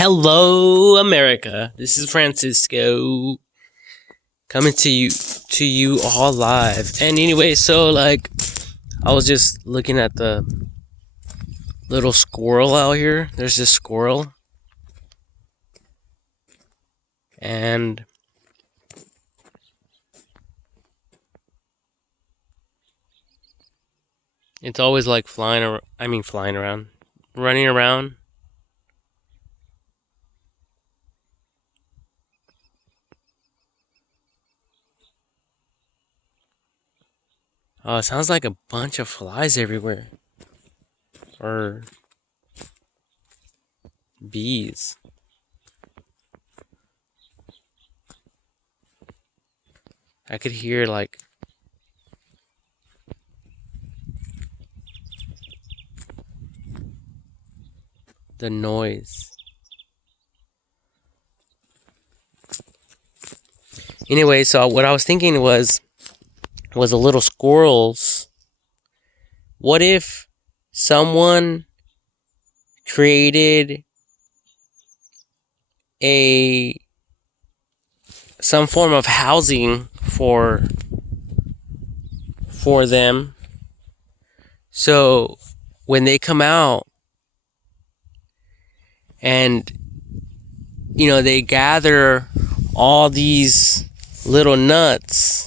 Hello, America. This is Francisco coming to you all live. And anyway, so I was just looking at the little squirrel out here. There's this squirrel, and it's always like flying around, running around. Oh, it sounds like a bunch of flies everywhere. Or bees. I could hear the noise. Anyway, so what I was thinking was the little squirrels. What if someone created some form of housing for them, so when they come out and they gather all these little nuts,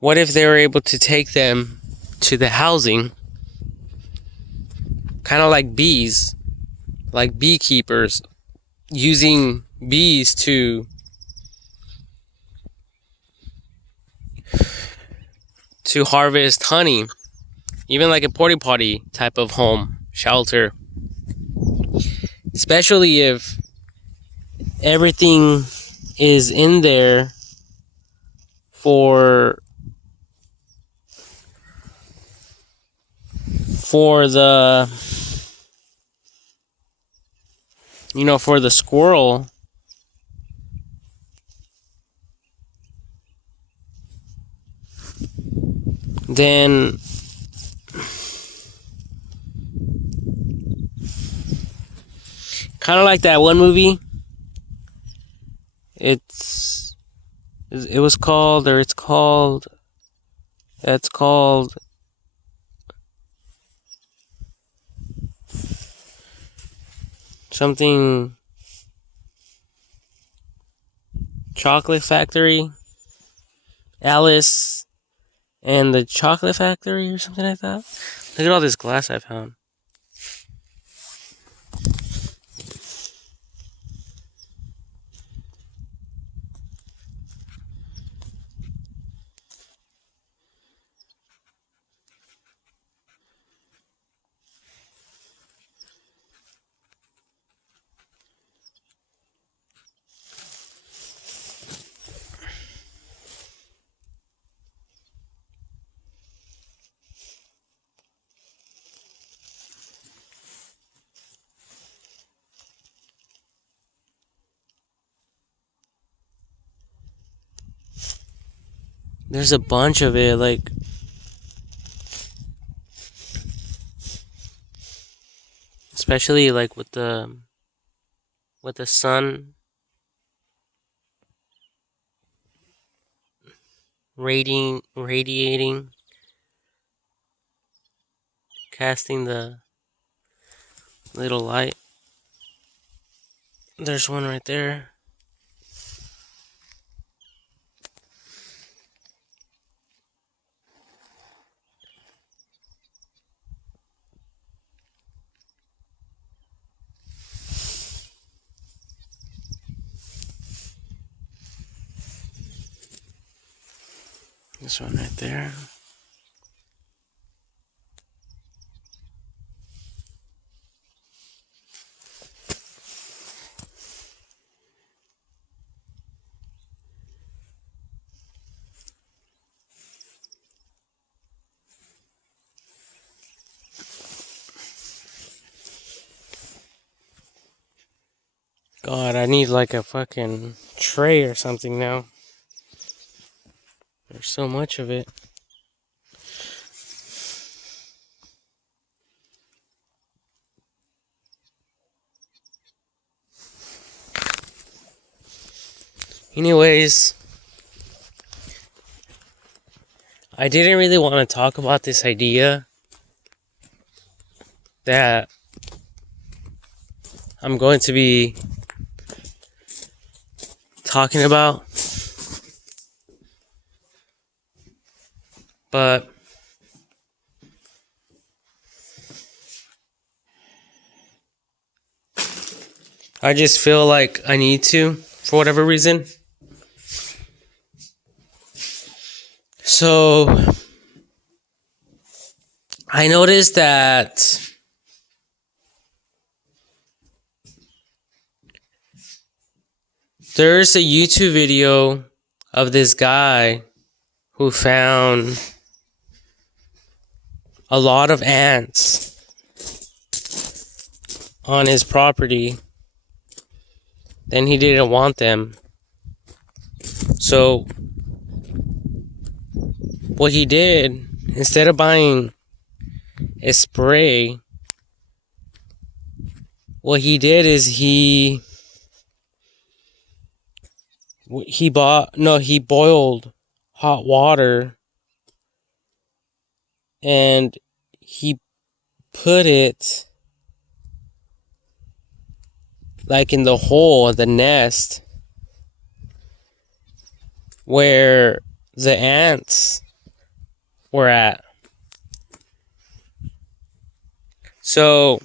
what if they were able to take them to the housing, kind of like bees, like beekeepers using bees to harvest honey, even like a porta potty type of home shelter, especially if everything is in there for the for the squirrel. Then kind of like that one movie. It's called something Chocolate Factory, Alice and the Chocolate Factory, or something like that. Look at all this glass I found. There's a bunch of it, especially with the sun radiating, casting the little light. There's one right there. This one right there. God, I need a fucking tray or something now. There's so much of it. Anyways, I didn't really want to talk about this idea that I'm going to be talking about, but I just feel like I need to, for whatever reason. So I noticed that there's a YouTube video of this guy who found a lot of ants on his property. Then he didn't want them. So what he did, instead of buying a spray, what he did is he boiled hot water and he put it like in the hole, the nest, where the ants were at. So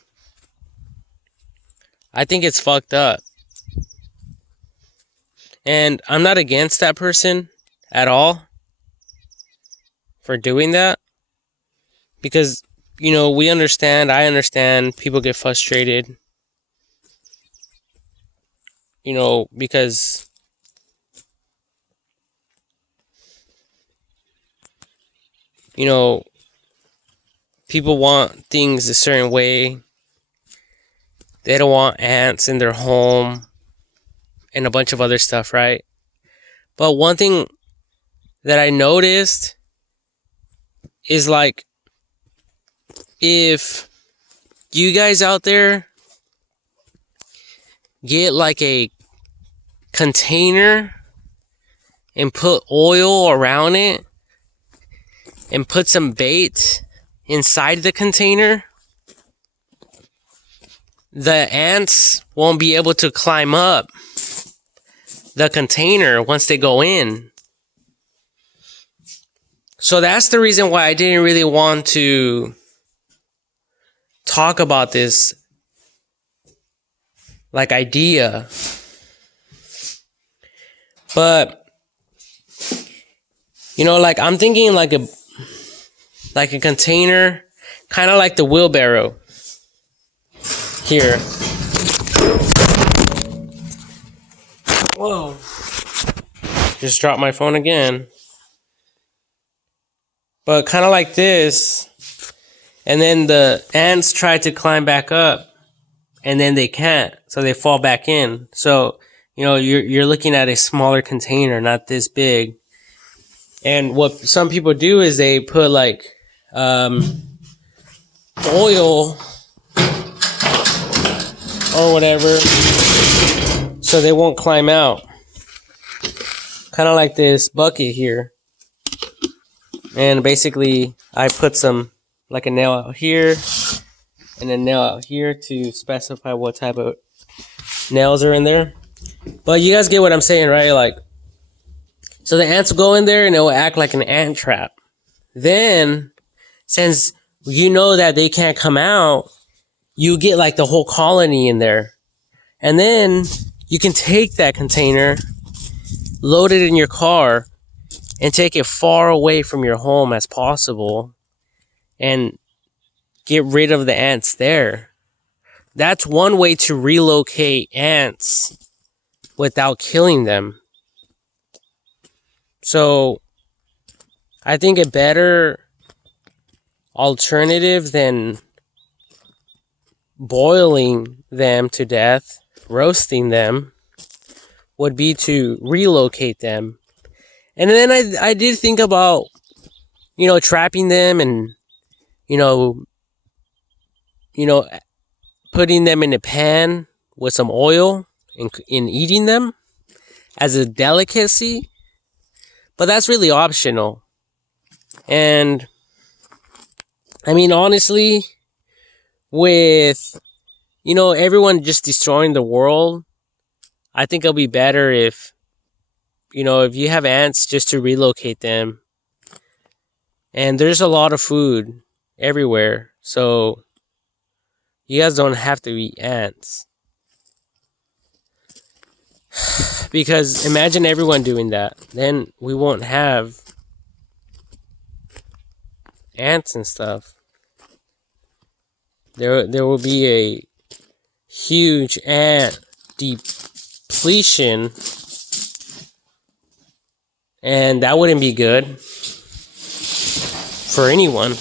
I think it's fucked up. And I'm not against that person at all for doing that. Because, I understand people get frustrated. Because people want things a certain way. They don't want ants in their home and a bunch of other stuff, right? But one thing that I noticed is like, if you guys out there get like a container and put oil around it and put some bait inside the container, the ants won't be able to climb up the container once they go in. So that's the reason why I didn't really want to talk about this like idea. But like I'm thinking like a container, kind of like the wheelbarrow here. Whoa. Just dropped my phone again. But kind of like this. And then the ants try to climb back up. And then they can't. So they fall back in. So, you're looking at a smaller container, not this big. And what some people do is they put like oil or whatever, so they won't climb out. Kind of like this bucket here. And basically, I put some, like a nail out here and a nail out here to specify what type of nails are in there. But you guys get what I'm saying, right? Like, so the ants will go in there and it will act like an ant trap. Then, since you know that they can't come out, you get like the whole colony in there. And then you can take that container, load it in your car, and take it far away from your home as possible and get rid of the ants there. That's one way to relocate ants without killing them. So I think a better alternative than boiling them to death, roasting them, would be to relocate them. And then I did think about, trapping them and, putting them in a pan with some oil and eating them. as a delicacy, but that's really optional. And I mean, honestly, with everyone just destroying the world, I think it'll be better if if you have ants, just to relocate them. And there's a lot of food everywhere, so you guys don't have to eat ants. Because imagine everyone doing that, then we won't have ants and stuff. There will be a huge ant depletion, and that wouldn't be good for anyone.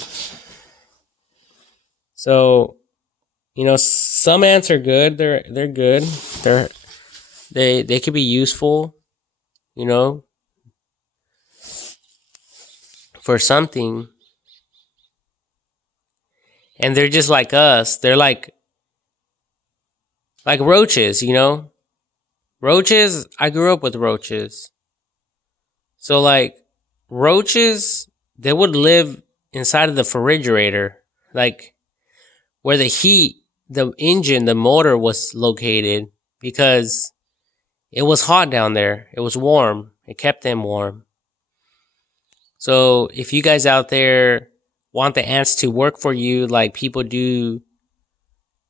So, some ants are good. They're good. They could be useful, for something. And they're just like us. They're like roaches, Roaches, I grew up with roaches. So like roaches, they would live inside of the refrigerator, like where the engine, the motor was located, because it was hot down there. It was warm. It kept them warm. So if you guys out there want the ants to work for you like people do,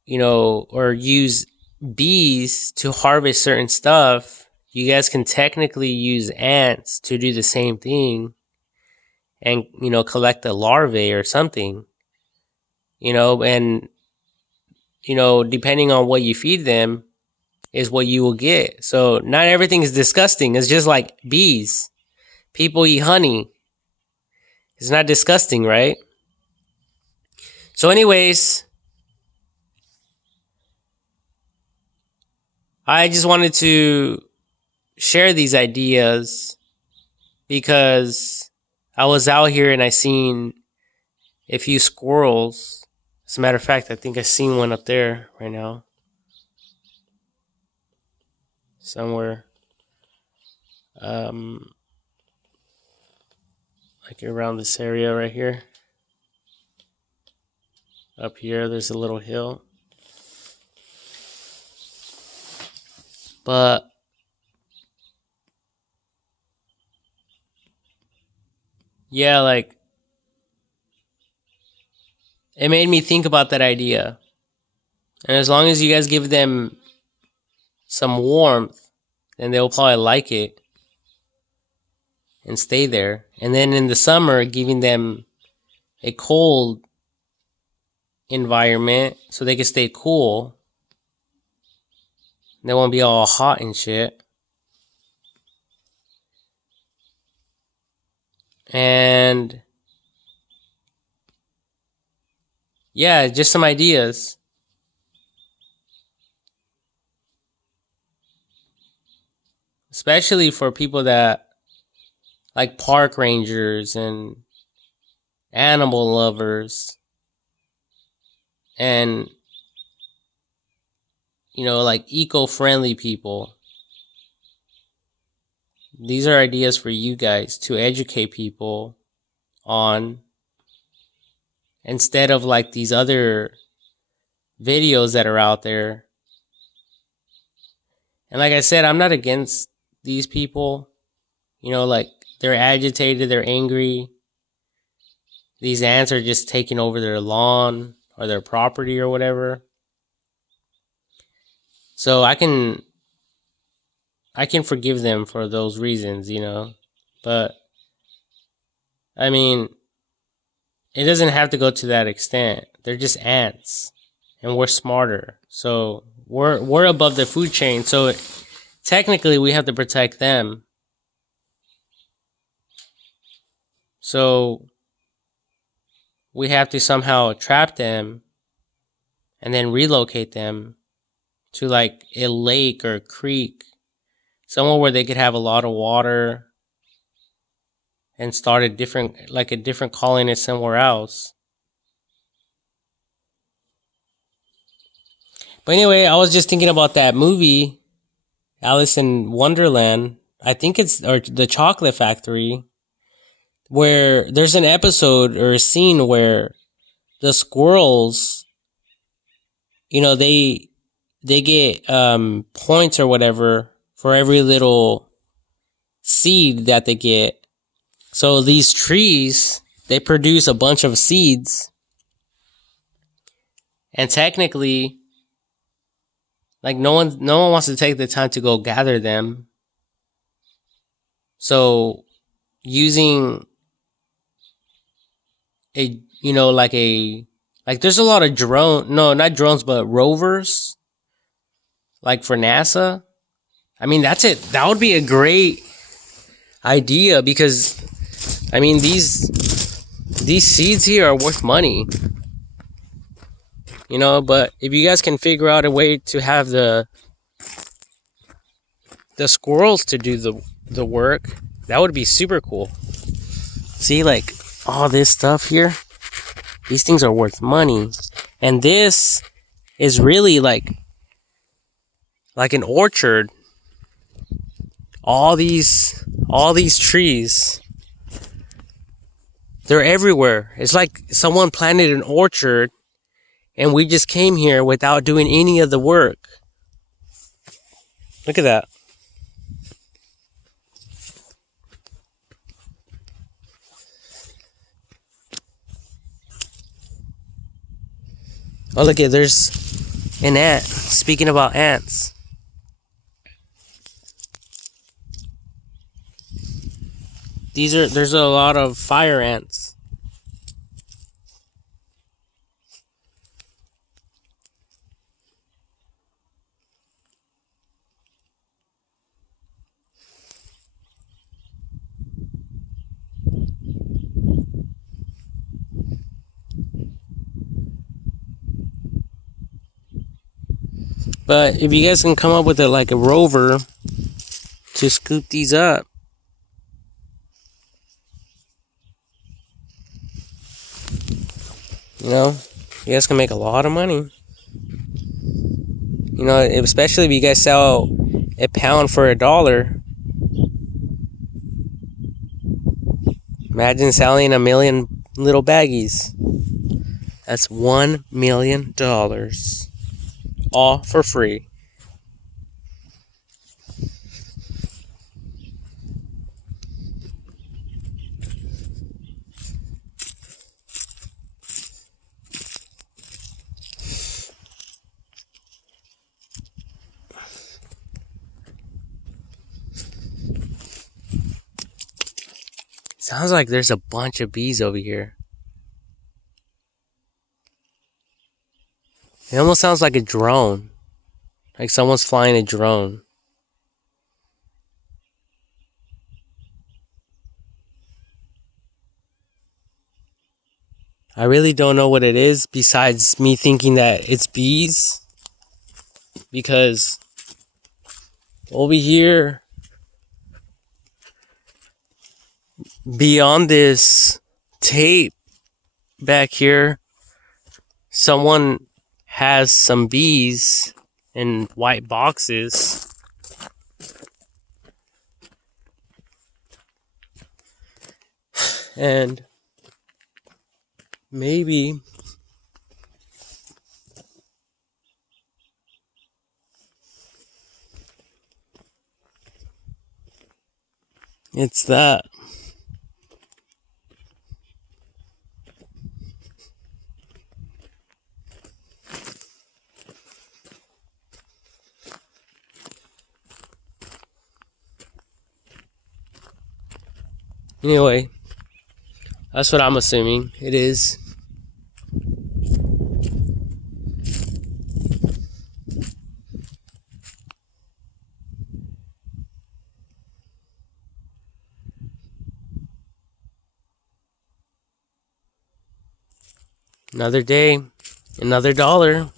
or use bees to harvest certain stuff, you guys can technically use ants to do the same thing and, collect a larvae or something, and, depending on what you feed them is what you will get. So not everything is disgusting. It's just like bees. People eat honey. It's not disgusting, right? So anyways, I just wanted to share these ideas because I was out here and I seen a few squirrels. As a matter of fact, I think I seen one up there right now. Somewhere. Like around this area right here. Up here, there's a little hill. But yeah, like it made me think about that idea. And as long as you guys give them some warmth, then they'll probably like it and stay there. And then in the summer, giving them a cold environment so they can stay cool. They won't be all hot and shit. And yeah, just some ideas. Especially for people that like park rangers and animal lovers. And like eco-friendly people. These are ideas for you guys to educate people on, instead of like these other videos that are out there. And like I said, I'm not against these people. Like they're agitated, they're angry. These ants are just taking over their lawn or their property or whatever. So I can forgive them for those reasons, But I mean, it doesn't have to go to that extent. They're just ants, and we're smarter. So we're above the food chain. So technically, we have to protect them. So we have to somehow trap them and then relocate them to like a lake or a creek, somewhere where they could have a lot of water and start a different colony somewhere else. But anyway, I was just thinking about that movie. Alice in Wonderland. I think it's or the Chocolate Factory, where there's an episode or a scene where the squirrels, they get points or whatever for every little seed that they get. So these trees, they produce a bunch of seeds, and technically, like no one wants to take the time to go gather them. So using a like there's a lot of not drones, but rovers, like for NASA. I mean, that's it. That would be a great idea because I mean these seeds here are worth money. But if you guys can figure out a way to have the squirrels to do the work, that would be super cool. See, like all this stuff here, these things are worth money, and this is really like an orchard. All these trees, they're everywhere. It's like someone planted an orchard and we just came here without doing any of the work. Look at that. Oh, look at, there's an ant. Speaking about ants. There's a lot of fire ants. But if you guys can come up with a rover to scoop these up, you guys can make a lot of money. Especially if you guys sell a pound for $1. Imagine selling 1,000,000 little baggies. That's $1 million. All for free. Sounds like there's a bunch of bees over here. It almost sounds like a drone. Like someone's flying a drone. I really don't know what it is besides me thinking that it's bees. Because over here, beyond this tape back here, someone has some bees in white boxes. And maybe it's that. Anyway, that's what I'm assuming it is. Another day, another dollar.